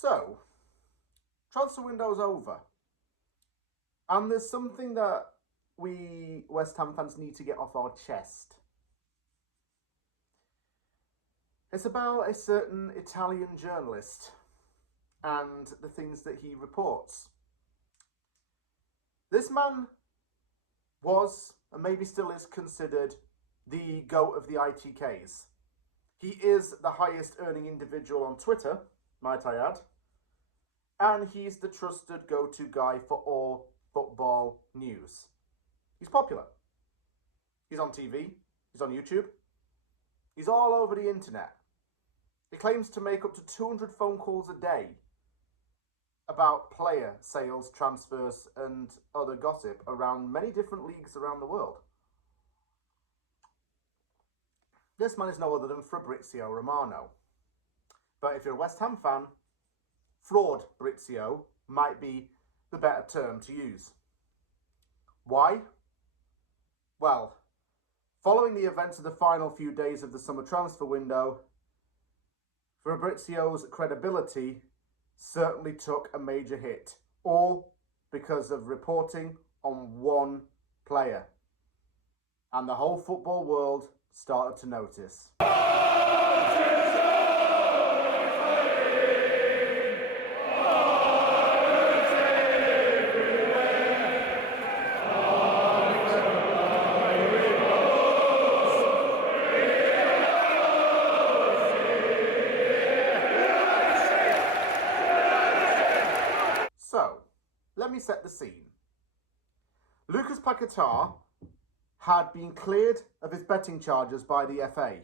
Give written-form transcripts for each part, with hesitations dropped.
So, transfer window's over. And there's something that we West Ham fans need to get off our chest. It's about a certain Italian journalist and the things that he reports. This man was, and maybe still is, considered the GOAT of the ITKs. He is the highest earning individual on Twitter, might I add. And he's the trusted go-to guy for all football news. He's popular. He's on TV. He's on YouTube. He's all over the internet. He claims to make up to 200 phone calls a day about player sales, transfers, and other gossip around many different leagues around the world. This man is no other than Fabrizio Romano. But if you're a West Ham fan, fraud Brizio might be the better term to use. Why? Well, following the events of the final few days of the summer transfer window, Fabrizio's credibility certainly took a major hit, all because of reporting on one player. And the whole football world started to notice. So, let me set the scene. Lucas Paquetá had been cleared of his betting charges by the FA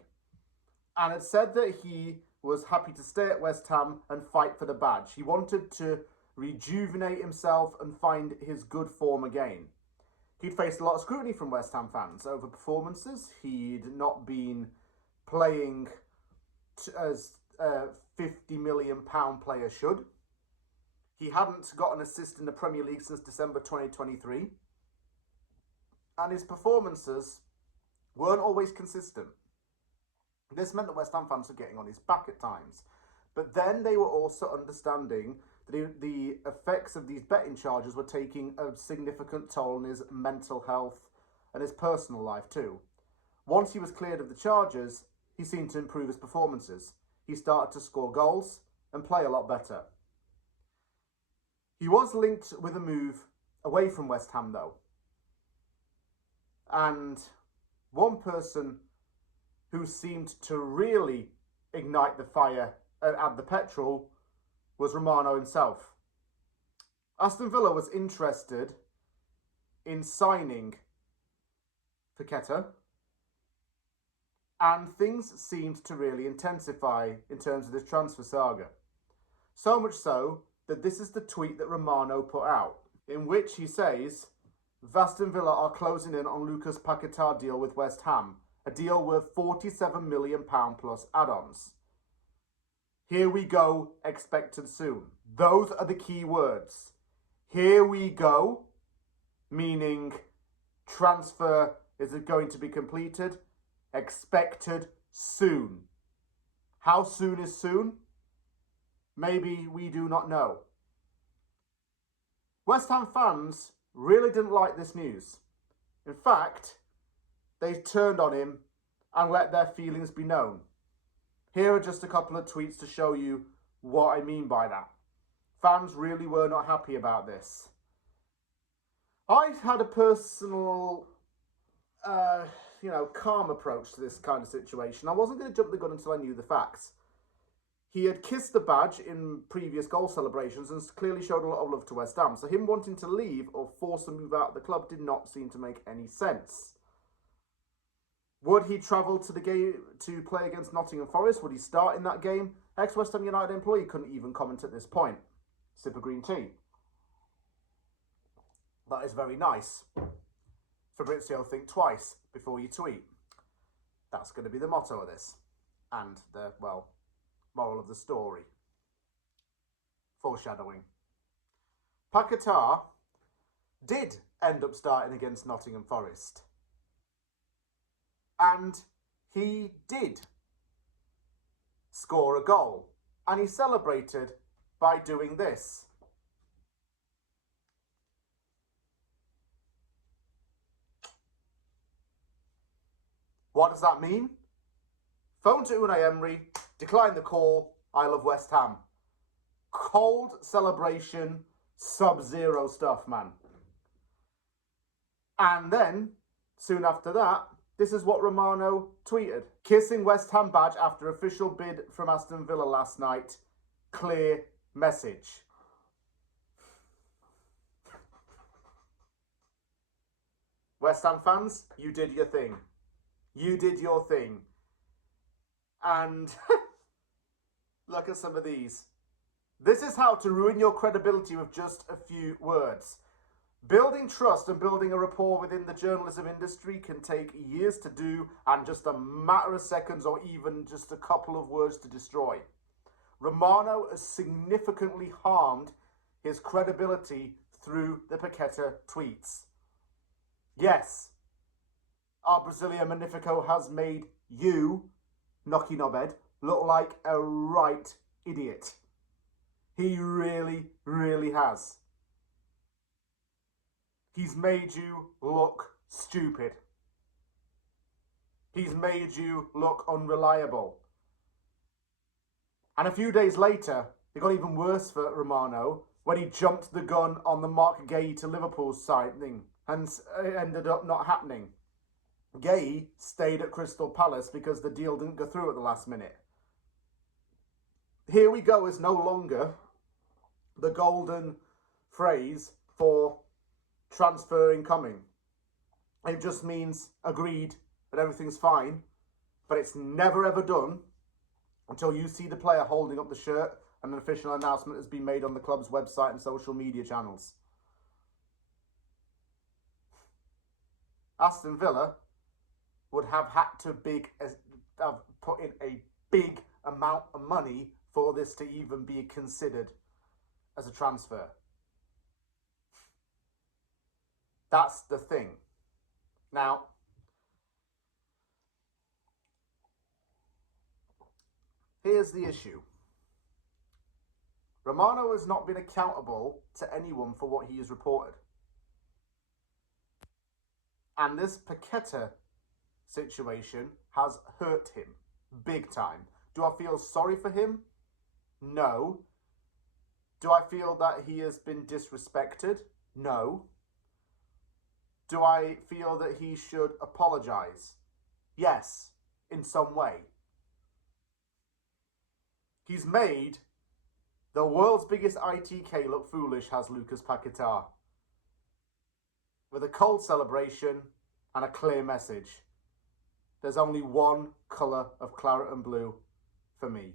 and had said that he was happy to stay at West Ham and fight for the badge. He wanted to rejuvenate himself and find his good form again. He'd faced a lot of scrutiny from West Ham fans over performances. He'd not been playing as a £50 million player should. He hadn't got an assist in the Premier League since December 2023. And his performances weren't always consistent. This meant that West Ham fans were getting on his back at times. But then they were also understanding that the effects of these betting charges were taking a significant toll on his mental health and his personal life too. Once he was cleared of the charges, he seemed to improve his performances. He started to score goals and play a lot better. He was linked with a move away from West Ham though. And one person who seemed to really ignite the fire and add the petrol was Romano himself. Aston Villa was interested in signing Paquetá, and things seemed to really intensify in terms of this transfer saga. So much so that this is the tweet that Romano put out, in which he says, Aston Villa are closing in on Lucas Paquetá deal with West Ham, a deal worth £47 million plus add-ons. Here we go, expected soon. Those are the key words. Here we go, meaning transfer is going to be completed, expected soon. How soon is soon? Maybe we do not know. West Ham fans really didn't like this news. In fact, they turned on him and let their feelings be known. Here are just a couple of tweets to show you what I mean by that. Fans really were not happy about this. I've had a personal, calm approach to this kind of situation. I wasn't going to jump the gun until I knew the facts. He had kissed the badge in previous goal celebrations and clearly showed a lot of love to West Ham. So him wanting to leave or force a move out of the club did not seem to make any sense. Would he travel to the game to play against Nottingham Forest? Would he start in that game? Ex-West Ham United employee couldn't even comment at this point. Sip of green tea. That is very nice. Fabrizio, think twice before you tweet. That's going to be the motto of this. And the, moral of the story. Foreshadowing. Paquetá did end up starting against Nottingham Forest. And he did score a goal. And he celebrated by doing this. What does that mean? Phone to Unai Emery, decline the call, I love West Ham. Cold celebration, sub-zero stuff, man. And then, soon after that, this is what Romano tweeted. Kissing West Ham badge after official bid from Aston Villa last night. Clear message. West Ham fans, you did your thing. You did your thing. And look at some of these. This is how to ruin your credibility with just a few words. Building trust and building a rapport within the journalism industry can take years to do and just a matter of seconds or even just a couple of words to destroy. Romano has significantly harmed his credibility through the Paquetá tweets. Yes, our Brazilian Magnifico has made you, Noki Nobed, look like a right idiot. He really, really has. He's made you look stupid. He's made you look unreliable. And a few days later, it got even worse for Romano when he jumped the gun on the Mark Gay to Liverpool signing and it ended up not happening. Gay stayed at Crystal Palace because the deal didn't go through at the last minute. Here we go is no longer the golden phrase for transfer incoming. It just means agreed that everything's fine, but it's never ever done until you see the player holding up the shirt and an official announcement has been made on the club's website and social media channels. Aston Villa would have had to have put in a big amount of money for this to even be considered as a transfer. That's the thing. Now, here's the issue. Romano has not been accountable to anyone for what he has reported. And this Paquetá situation has hurt him big time. Do I feel sorry for him? No. Do I feel that he has been disrespected? No. Do I feel that he should apologise? Yes, in some way. He's made the world's biggest ITK look foolish, has Lucas Paquetá. With a cold celebration and a clear message. There's only one colour of claret and blue for me.